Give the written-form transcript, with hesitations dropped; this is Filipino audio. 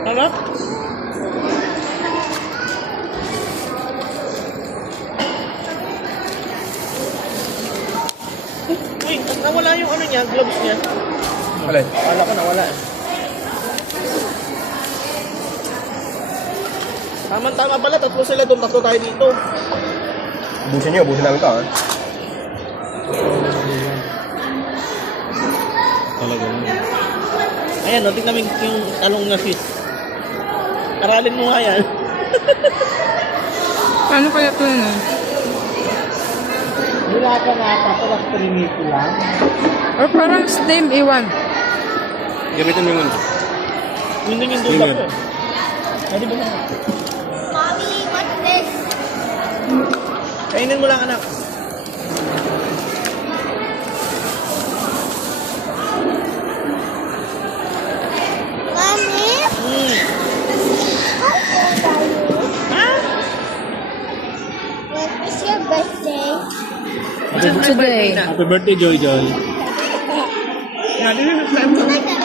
Ano? Uy, nawala yung ano niya, gloves niya. Alay. Kala ko nawala eh. Tama-tama pala, tatlo sila doon, tatlo tayo dito. Ubusin niyo, ubusin namin ito ha. Talaga naman. Ayan, no, tingnan mo yung talong na fish. Aralin mo nga yan. Paano kaya ito na? Wala ka nga pa, tapos pinito lang. Or parang steam iwan. Gamitin mo yun. Yun din yung dulap ko eh. Pwede ba na? Mommy, what's this? Kainin mo lang anak. Mommy? How old are you? When is your birthday? Today. Happy birthday, Joy Joy. Yeah, this is the time. Like a